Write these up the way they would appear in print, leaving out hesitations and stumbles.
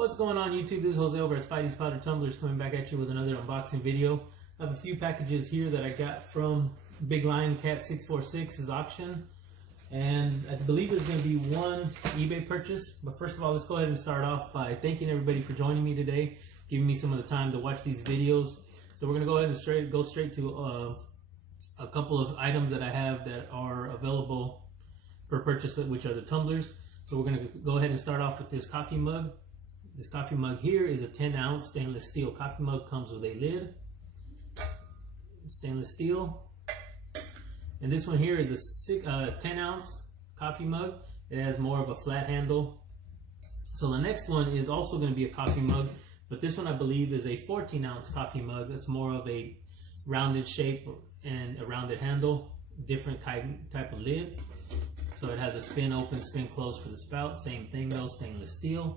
What's going on YouTube? This is Jose over at Spidey's Powder Tumblers coming back at you with another unboxing video. I have a few packages here that I got from Big Lion Cat 646's auction. And I believe there's going to be one eBay purchase. But first of all, let's go ahead and start off by thanking everybody for joining me today, giving me some of the time to watch these videos. So we're going to go ahead and go straight to a couple of items that I have that are available for purchase, which are the tumblers. So we're going to go ahead and start off with this coffee mug. This coffee mug here is a 10-ounce stainless steel coffee mug. Comes with a lid, stainless steel. And this one here is a 10-ounce coffee mug. It has more of a flat handle. So the next one is also going to be a coffee mug, but this one I believe is a 14-ounce coffee mug. That's more of a rounded shape and a rounded handle, different type of lid. So it has a spin open, spin close for the spout. Same thing though, stainless steel.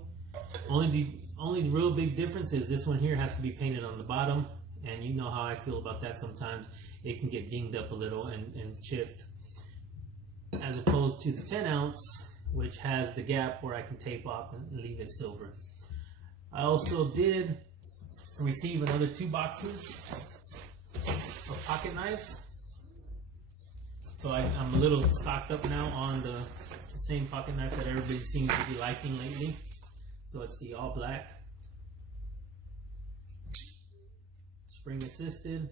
Only real big difference is this one here has to be painted on the bottom, and you know how I feel about that sometimes. It can get dinged up a little and chipped, as opposed to the 10-ounce, which has the gap where I can tape off and leave it silver. I also did receive another 2 boxes of pocket knives. So I'm a little stocked up now on the same pocket knife that everybody seems to be liking lately. So it's the all black, spring assisted.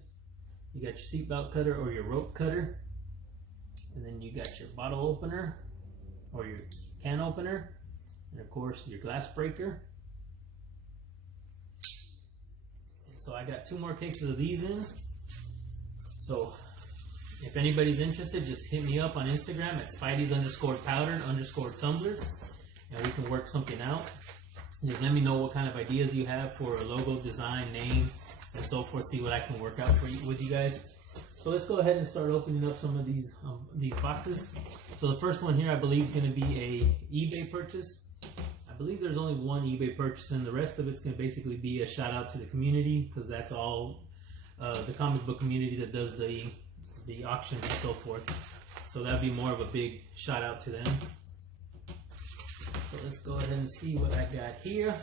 You got your seatbelt cutter or your rope cutter, and then you got your bottle opener or your can opener, and of course your glass breaker. And so I got 2 more cases of these in. So if anybody's interested, just hit me up on Instagram at Spidey's_powder_tumblers, and we can work something out. Just let me know what kind of ideas you have for a logo, design, name, and so forth. See what I can work out for you with you guys. So let's go ahead and start opening up some of these boxes. So the first one here, I believe, is going to be a eBay purchase. I believe there's only one eBay purchase, and the rest of it's going to basically be a shout out to the community, because that's all the comic book community that does the auctions and so forth. So that'd be more of a big shout out to them. So let's go ahead and see what I got here.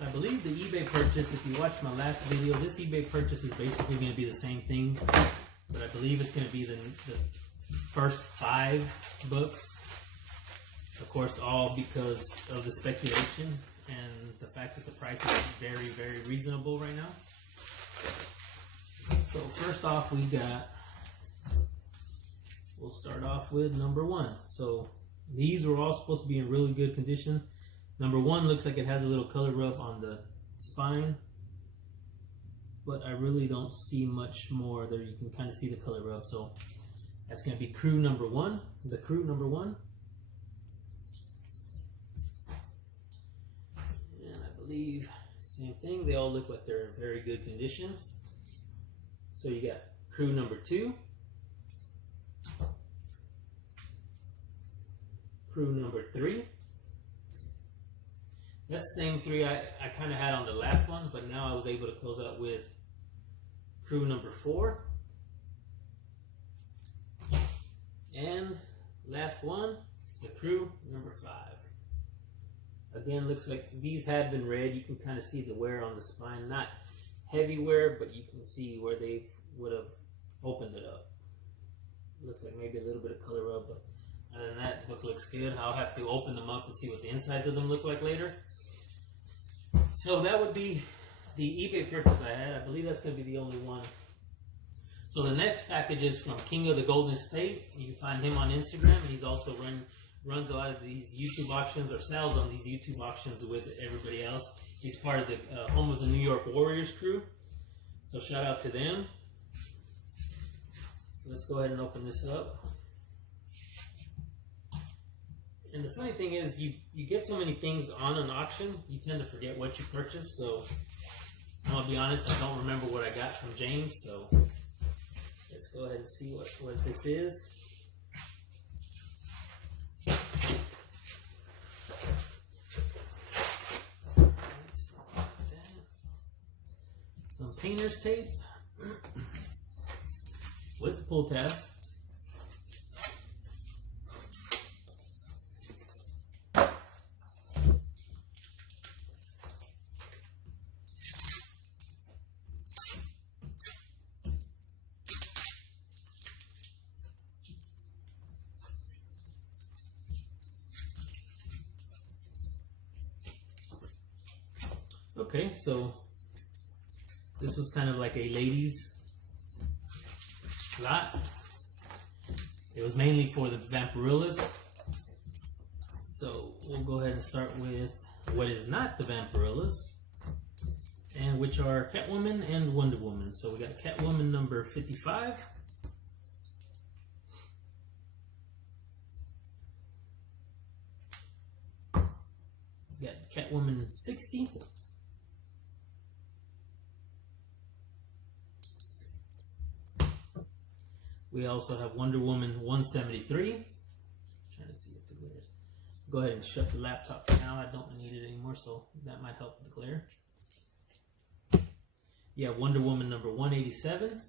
I believe the eBay purchase, if you watched my last video, this eBay purchase is basically going to be the same thing, but I believe it's going to be the first 5 books. Of course, all because of the speculation and the fact that the price is very, very reasonable right now. So first off, we'll start off with number 1. So these were all supposed to be in really good condition. Number 1 looks like it has a little color rub on the spine, but I really don't see much more there. You can kind of see the color rub. So that's going to be crew number 1, the crew number 1. And I believe same thing. They all look like they're in very good condition. So you got crew number 2, crew number 3. That's the same 3 I kind of had on the last one, but now I was able to close out with crew number 4. And last one, the crew number 5. Again, looks like these have been read. You can kind of see the wear on the spine. Not heavy wear, but you can see where they would have opened it up. Looks like maybe a little bit of color rub, but other than that, the book looks good. I'll have to open them up and see what the insides of them look like later. So that would be the eBay purchase I had. I believe that's going to be the only one. So the next package is from King of the Golden State. You can find him on Instagram. He's also runs a lot of these YouTube auctions, or sells on these YouTube auctions with everybody else. He's part of the home of the New York Warriors crew. So shout out to them. So let's go ahead and open this up. And the funny thing is, you get so many things on an auction, you tend to forget what you purchased. So I'm gonna be honest, I don't remember what I got from James. So let's go ahead and see what this is. Some painter's tape. with the pull tabs. Okay, so this was kind of like a ladies' lot. It was mainly for the Vampirillas. So we'll go ahead and start with what is not the Vampirillas, and which are Catwoman and Wonder Woman. So we got Catwoman number 55. We got Catwoman 60. We also have Wonder Woman 173. Trying to see if the glares. Go ahead and shut the laptop for now. I don't need it anymore, so that might help with the glare. You have Wonder Woman number 187.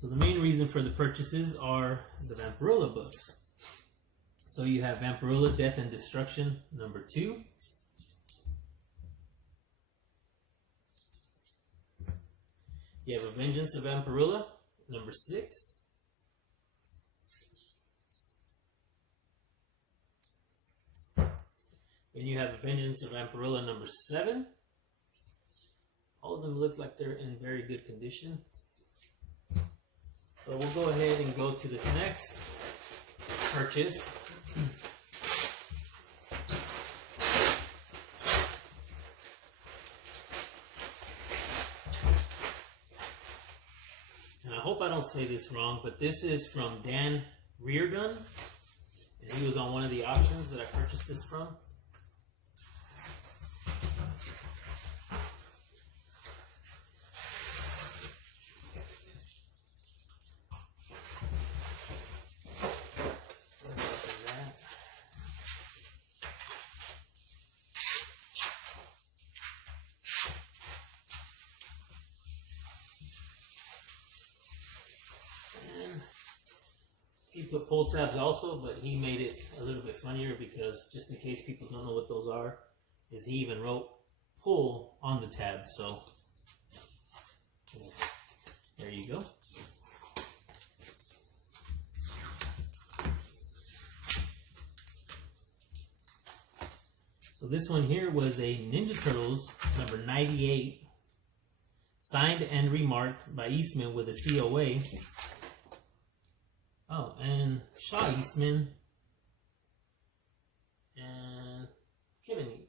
So the main reason for the purchases are the Vampirilla books. So you have Vampirilla Death and Destruction number 2. You have A Vengeance of Vampirilla number 6. Then you have A Vengeance of Vampirilla number 7. All of them look like they're in very good condition. So we'll go ahead and go to the next purchase. And I hope I don't say this wrong, but this is from Dan Reardon. And he was on one of the auctions that I purchased this from. He put pull tabs also, but he made it a little bit funnier because just in case people don't know what those are, is he even wrote pull on the tab. So there you go. So this one here was a Ninja Turtles number 98, signed and remarked by Eastman with a COA. Oh, and Shaw Eastman and Kevin.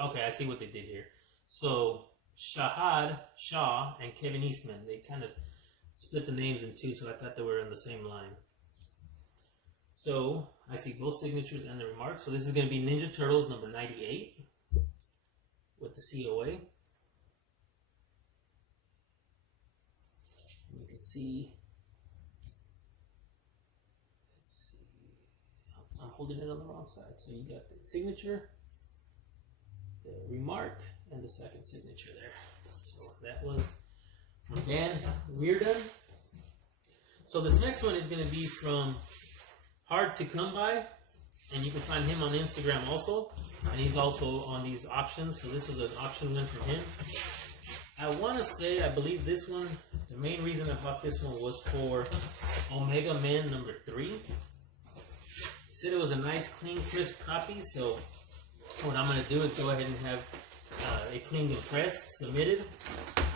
Okay, I see what they did here. So Shahad Shaw and Kevin Eastman, they kind of split the names in two, so I thought they were in the same line. So I see both signatures and the remarks. So this is going to be Ninja Turtles number 98 with the COA. You can see. I'm holding it on the wrong side. So you got the signature, the remark, and the second signature there. So that was from Dan Reardon. So this next one is going to be from Hard to Come By, and you can find him on Instagram also. And he's also on these auctions. So this was an auction win from him. I want to say, I believe this one, the main reason I bought this one was for Omega Man number 3. Said it was a nice, clean, crisp copy, so what I'm going to do is go ahead and have a clean and pressed submitted.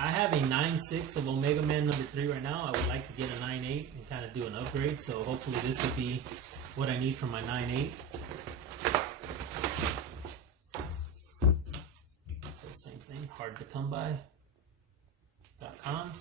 I have a 9.6 of Omega Man number 3 right now. I would like to get a 9.8 and kind of do an upgrade, so hopefully this will be what I need for my 9.8. So same thing, hardtocomeby.com.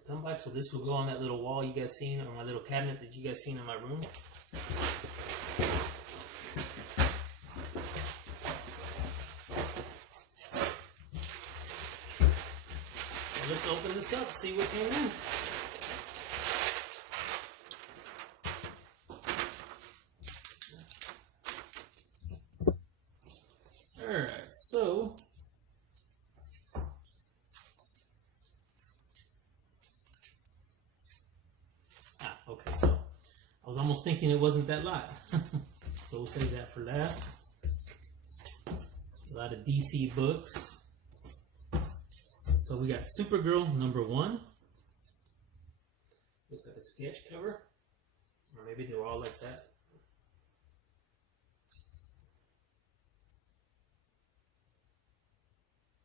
to come by. So this will go on that little wall you guys seen, or my little cabinet that you guys seen in my room. So let's open this up, see what came in. Alright, so okay, so I was almost thinking it wasn't that lot. So we'll save that for last. A lot of DC books. So we got Supergirl #1. Looks like a sketch cover. Or maybe they were all like that.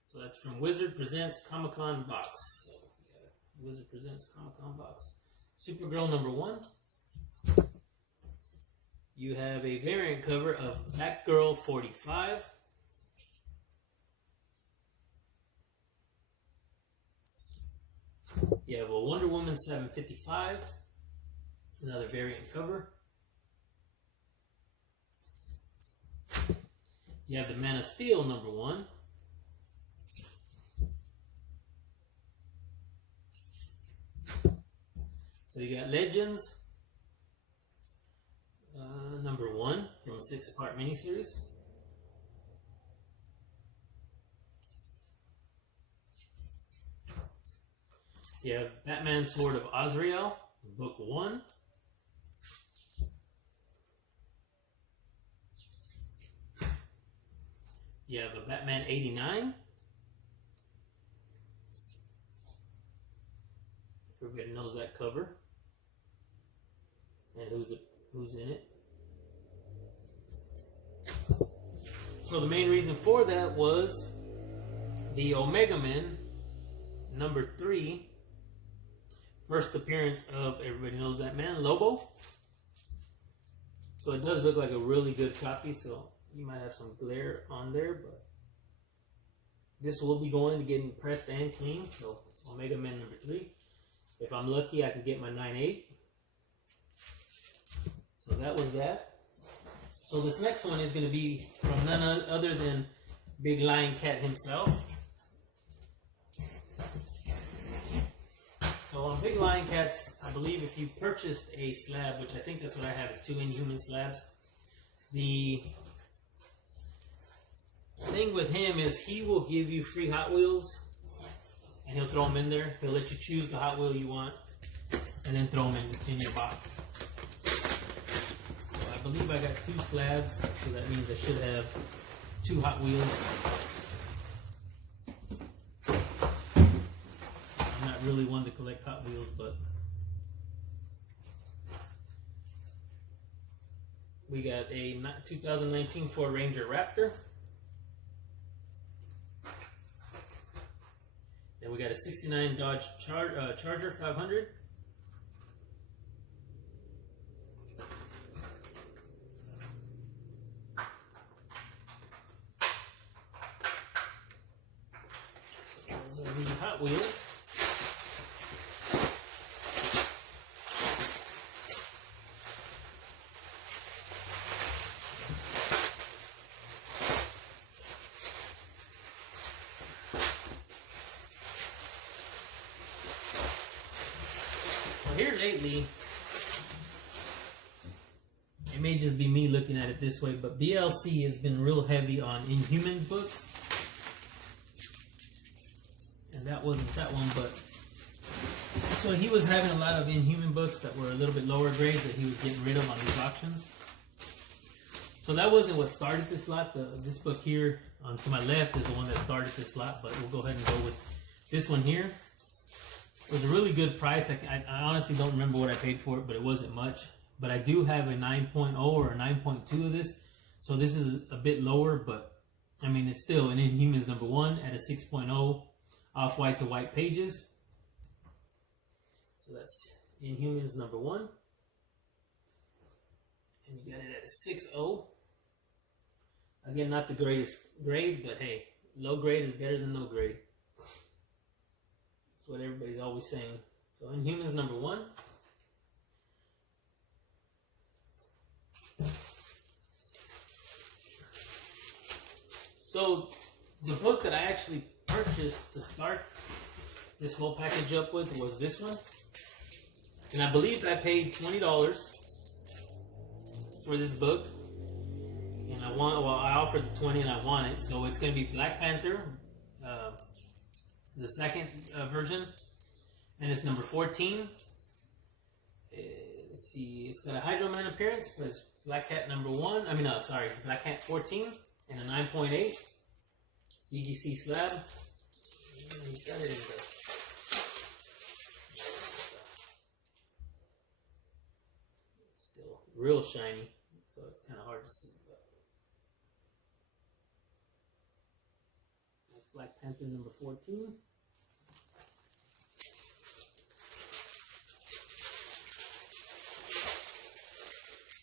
So that's from Wizard Presents Comic-Con box. So yeah, Wizard Presents Comic-Con box. Supergirl #1. You have a variant cover of Batgirl 45. You have a Wonder Woman 755. Another variant cover. You have the Man of Steel #1. So you got Legends #1 from a 6-part miniseries. You have Batman Sword of Azrael, Book 1. You have a Batman 89. Everybody knows that cover. And who's in it. So the main reason for that was the Omega Men #3 first appearance of, everybody knows that man, Lobo. So it does look like a really good copy, so you might have some glare on there, but this will be going to getting pressed and cleaned. So Omega Man #3. If I'm lucky, I can get my 9/8. So that was that. So this next one is going to be from none other than Big Lion Cat himself. So on Big Lion Cats, I believe if you purchased a slab, which I think that's what I have, is 2 Inhuman slabs. The thing with him is he will give you free Hot Wheels, and he'll throw them in there. He'll let you choose the Hot Wheel you want, and then throw them in your box. So I believe I got 2 slabs, so that means I should have 2 Hot Wheels. I'm not really one to collect Hot Wheels, but we got a 2019 Ford Ranger Raptor. Then we got a 69 Dodge Charger 500. So those are the Hot Wheels. Here lately, it may just be me looking at it this way, but BLC has been real heavy on Inhuman books. And that wasn't that one, but so he was having a lot of Inhuman books that were a little bit lower grades that he was getting rid of on these auctions. So that wasn't what started this lot. This book here to my left is the one that started this lot, but we'll go ahead and go with this one here. It was a really good price. I honestly don't remember what I paid for it, but it wasn't much. But I do have a 9.0 or a 9.2 of this. So this is a bit lower, but I mean, it's still an Inhumans #1 at a 6.0 off-white to white pages. So that's Inhumans #1. And you got it at a 6.0. Again, not the greatest grade, but hey, low grade is better than no grade. That's what everybody's always saying. So Inhumans #1. So the book that I actually purchased to start this whole package up with was this one. And I believe I paid $20 for this book. And I offered the 20 and I want it. So it's going to be Black Panther, the second version. And it's number 14. Let's see, it's got a Hydro Man appearance, but it's Black Cat #1. Black Cat 14 and a 9.8. CGC slab. He's got it in the... Still real shiny, so it's kind of hard to see. But that's Black Panther #14.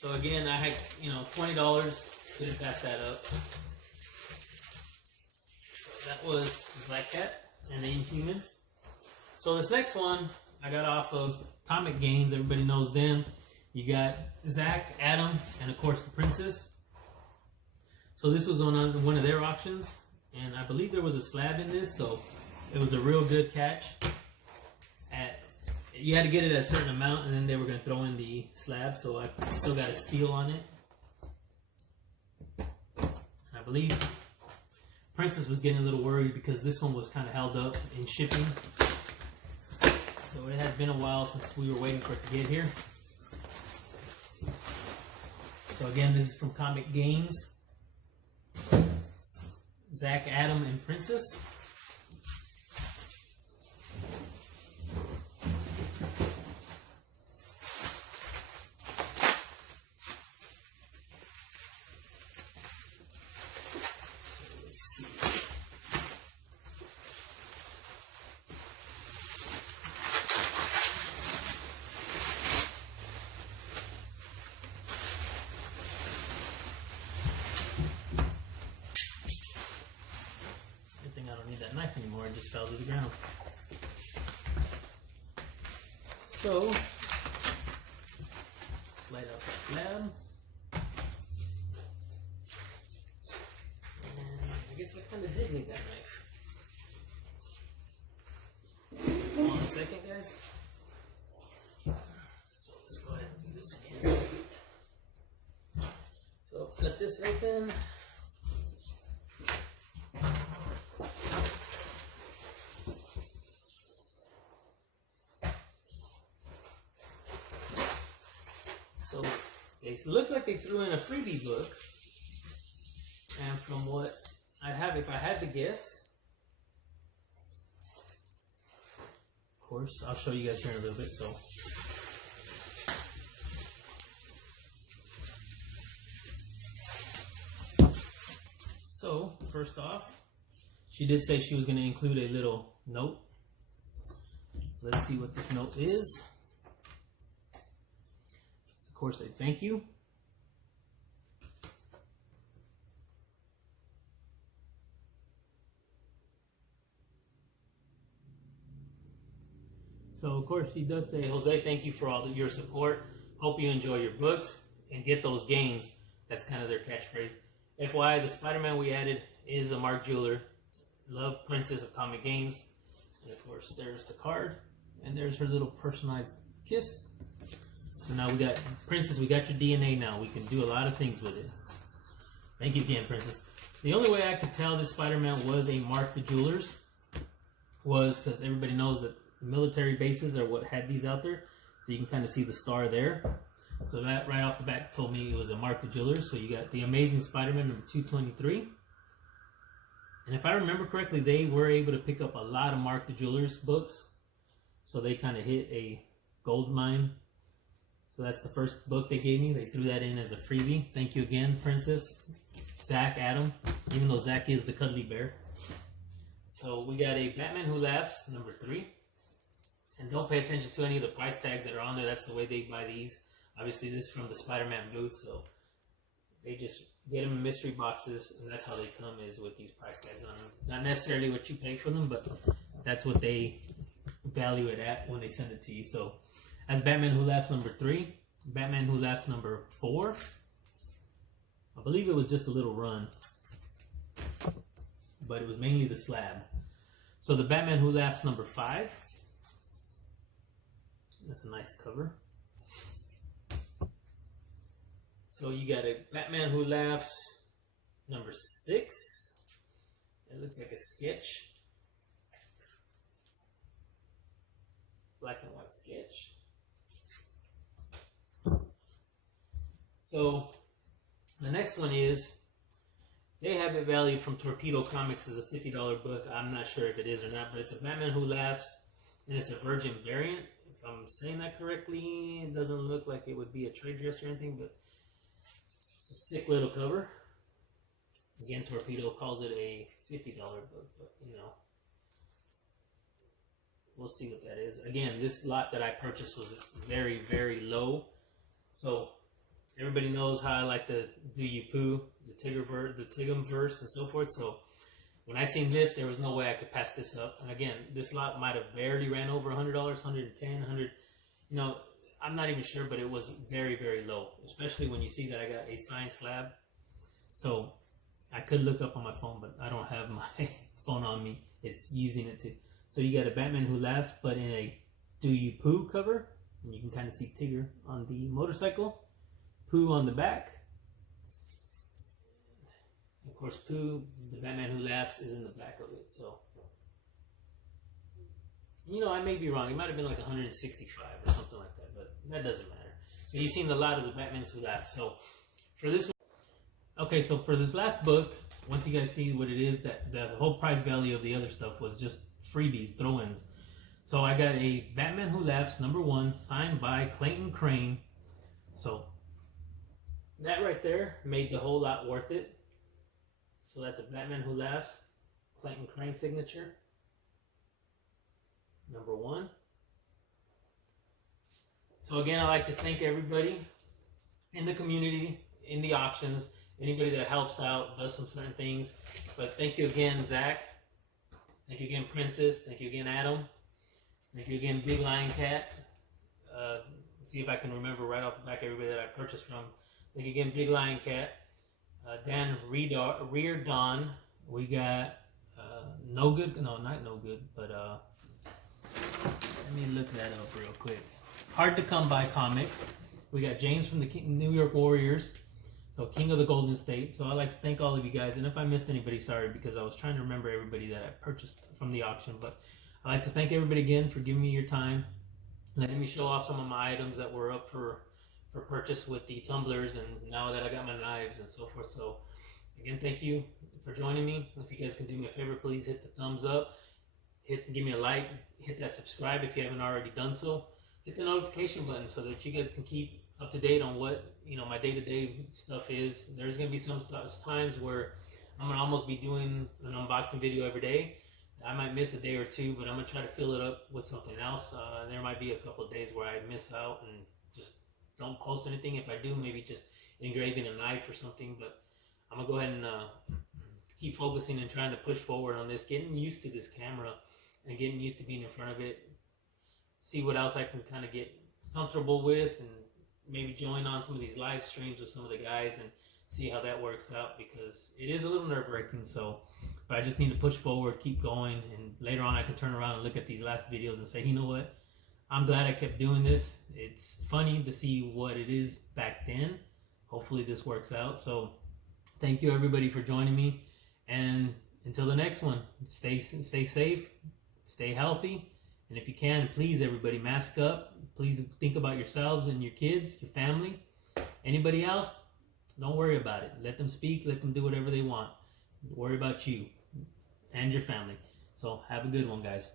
So again, I had, $20, couldn't pass that up. So that was Black Cat and the Inhumans. So this next one I got off of Comic Gains. Everybody knows them. You got Zach, Adam, and of course the Princess. So this was on one of their auctions, and I believe there was a slab in this, so it was a real good catch. You had to get it at a certain amount, and then they were going to throw in the slab, so I still got a steal on it. And I believe Princess was getting a little worried because this one was kind of held up in shipping. So it had been a while since we were waiting for it to get here. So again, this is from Comic Gains. Zach, Adam, and Princess. That knife anymore, it just fell to the ground. So, light up the slab. And I guess I kind of did need that knife. 1 second, guys. So let's go ahead and do this again. So cut this open. So it looked like they threw in a freebie book, and from what I have, if I had to guess, of course, I'll show you guys here in a little bit. So first off, she did say she was going to include a little note. So let's see what this note is. Of course, a thank you. So of course she does say, Jose, thank you for all your support. Hope you enjoy your books and get those gains. That's kind of their catchphrase. FYI, the Spider-Man we added is a Mark Jeweler. Love, Princess of Comic Games. And of course, there's the card. And there's her little personalized kiss. So now we got, Princess, we got your DNA now. We can do a lot of things with it. Thank you again, Princess. The only way I could tell this Spider-Man was a Mark the Jewelers was because everybody knows that military bases are what had these out there. So you can kind of see the star there. So that right off the bat told me it was a Mark the Jewelers. So you got the Amazing Spider-Man #223. And if I remember correctly, they were able to pick up a lot of Mark the Jewelers books. So they kind of hit a gold mine. So that's the first book they gave me. They threw that in as a freebie. Thank you again, Princess, Zach, Adam, even though Zach is the cuddly bear. So we got a Batman Who Laughs, #3. And don't pay attention to any of the price tags that are on there. That's the way they buy these. Obviously, this is from the Spider-Man booth, so they just get them in mystery boxes, and that's how they come, is with these price tags on them. Not necessarily what you pay for them, but that's what they value it at when they send it to you. So as Batman Who Laughs number 3, Batman Who Laughs number 4, I believe it was just a little run, but it was mainly the slab. So the Batman Who Laughs number 5, that's a nice cover. So you got a Batman Who Laughs number 6. It looks like a sketch. Black and white sketch. So the next one is, they have it valued from Torpedo Comics as a $50 book. I'm not sure if it is or not, but it's a Batman Who Laughs, and it's a Virgin variant. If I'm saying that correctly, it doesn't look like it would be a trade dress or anything, but it's a sick little cover. Again, Torpedo calls it a $50 book, but you know, we'll see what that is. Again, this lot that I purchased was very, very low. So everybody knows how I like the Do You Poo, the Tigumverse, and so forth. So when I seen this, there was no way I could pass this up. And again, this lot might have barely ran over $100, 110, 100. You know, I'm not even sure, but it was very, very low. Especially when you see that I got a signed slab. So I could look up on my phone, but I don't have my phone on me. It's using it to. So you got a Batman Who Laughs, but in a Do You Poo cover. And you can kind of see Tigger on the motorcycle. Pooh on the back. Of course, Pooh, the Batman Who Laughs, is in the back of it. So, you know, I may be wrong. It might have been like 165 or something like that, but that doesn't matter. So you've seen a lot of the Batmans Who Laugh. So for this one, okay, so for this last book, once you guys see what it is, that the whole price value of the other stuff was just freebies, throw-ins. So I got a Batman Who Laughs number 1, signed by Clayton Crane. So that right there made the whole lot worth it. So that's a Batman Who Laughs, Clayton Crane signature. Number 1. So again, I'd like to thank everybody in the community, in the auctions, anybody that helps out, does some certain things. But thank you again, Zach. Thank you again, Princess. Thank you again, Adam. Thank you again, Big Lion Cat. Let's see if I can remember right off the back everybody that I purchased from. Thank you again, Big Lion Cat. Dan Reardon. We got No Good. No, not No Good, but let me look that up real quick. Hard to Come By Comics. We got James from the New York Warriors. So King of the Golden State. So I'd like to thank all of you guys. And if I missed anybody, sorry, because I was trying to remember everybody that I purchased from the auction. But I'd like to thank everybody again for giving me your time, letting me show off some of my items that were up for purchase with the tumblers, and now that I got my knives and so forth. So again, thank you for joining me. If you guys can do me a favor, please hit the thumbs up, give me a like, hit that subscribe if you haven't already done so. Hit the notification button so that you guys can keep up to date on what, you know, my day-to-day stuff is. There's gonna be some times where I'm gonna almost be doing an unboxing video every day. I might miss a day or two, but I'm gonna try to fill it up with something else. There might be a couple of days where I miss out and just don't post anything. If I do, maybe just engraving a knife or something. But I'm gonna go ahead and keep focusing and trying to push forward on this, getting used to this camera and getting used to being in front of it. See what else I can kind of get comfortable with, and maybe join on some of these live streams with some of the guys and see how that works out, because it is a little nerve-wracking. So, but I just need to push forward, keep going, and later on I can turn around and look at these last videos and say, you know what, I'm glad I kept doing this. It's funny to see what it is back then. Hopefully this works out. So thank you everybody for joining me, and until the next one, stay safe, stay healthy, and if you can, please everybody mask up. Please think about yourselves and your kids, your family. Anybody else, don't worry about it. Let them speak, let them do whatever they want. Worry about you and your family. So have a good one, guys.